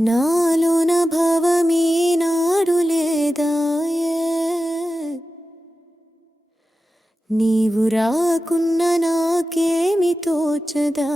నాలోన భవమే నాడు లేదాయే. నీవు రాకున్న నాకేమి తోచదాయే.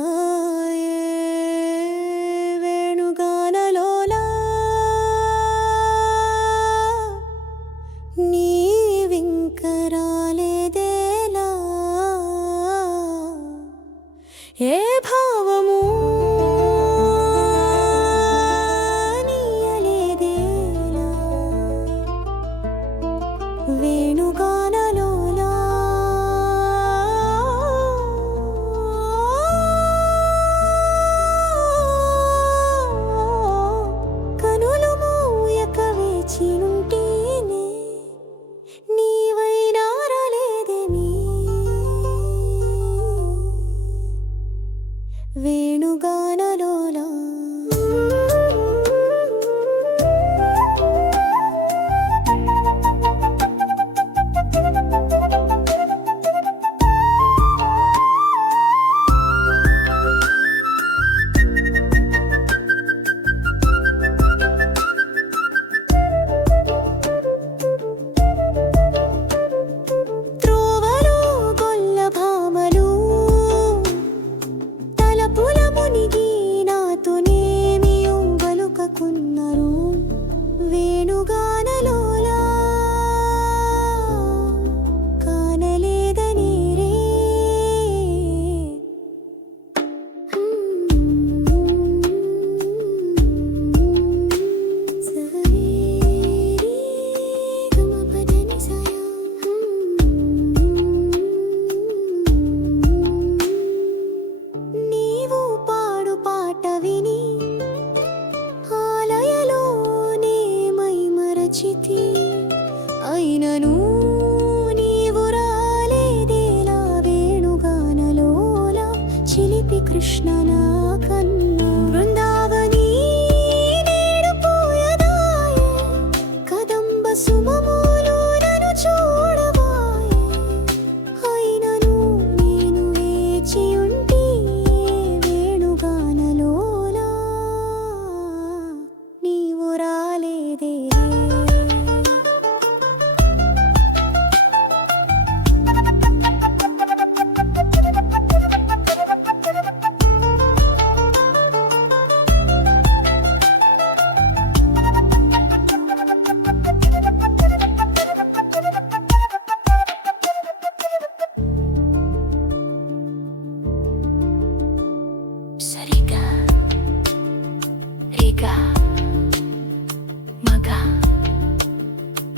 కృష్ణ నా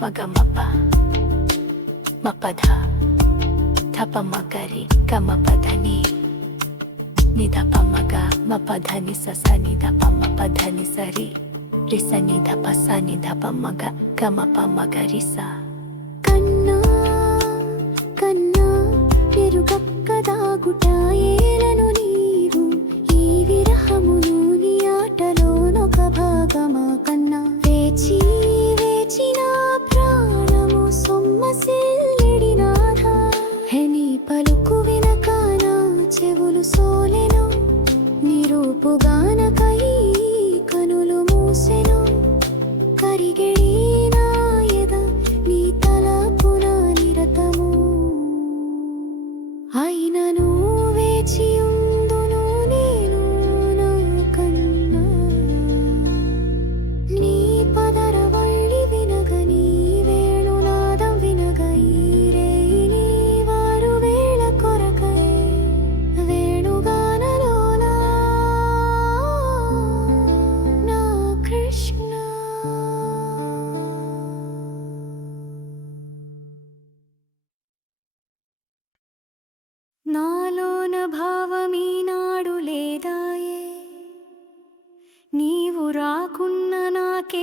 మగ మప మపధ థప మకరి కమ పధని నిధ మగ మపధ ని సస నిధ పమ పధ ని సరి రిస నిధ పస నిధ మగ గమ ప మగ రిస కన్నా కన్నా ఎరుగక్కదాగుట ఏలను నీ చూపుగానకై కనులు మూసెను కరిగడి నీవు రాకున్న నాకే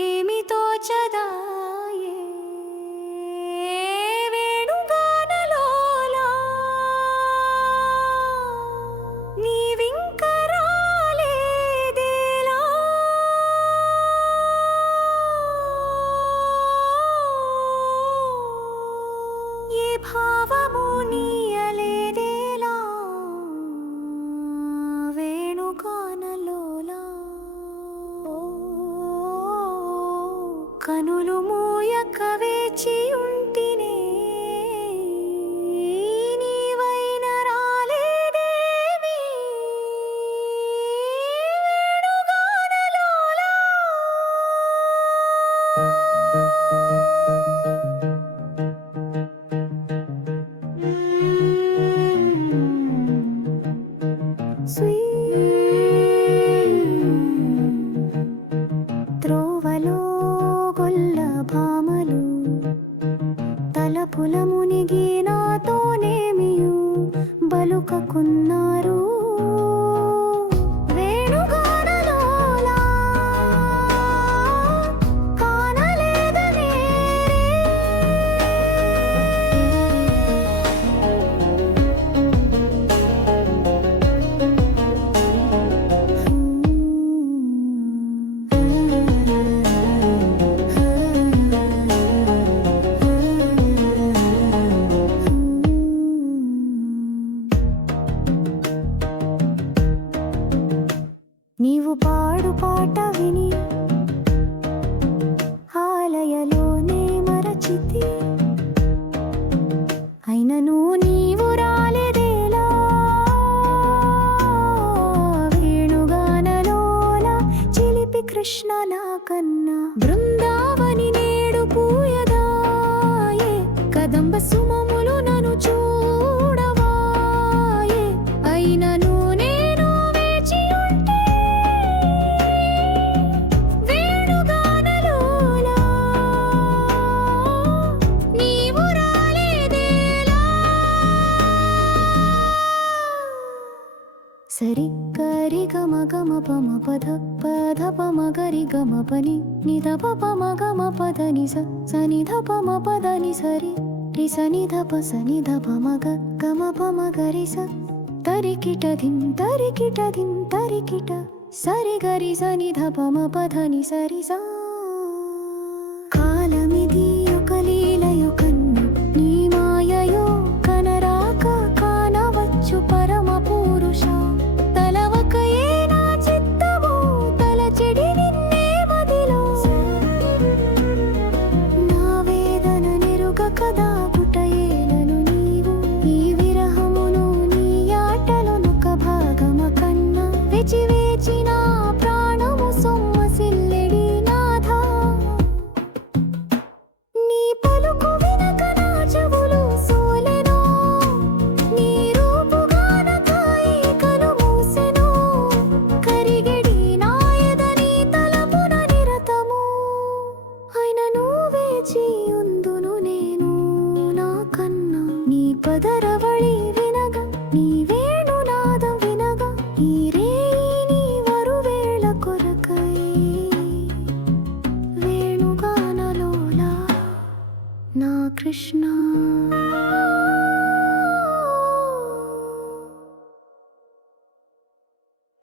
కనులు మూయక వేచి ఉంటినే నీవైన రాలేదేవి వేణుగానలోలా. గొల్ల సరి గరి గమ గమ పమ పద పద పమ గరి గమ పని నిధ ప పమ గమ పద ని స స నిధ పమ పద ని సరి రి స నిధ ప స నిధ పమ గ గమ పమ గరి స తరికిట ధిం తరికిట ధిం తరికిట సరి గరి స నిధ పమ పద ని సరి సా కాలమిది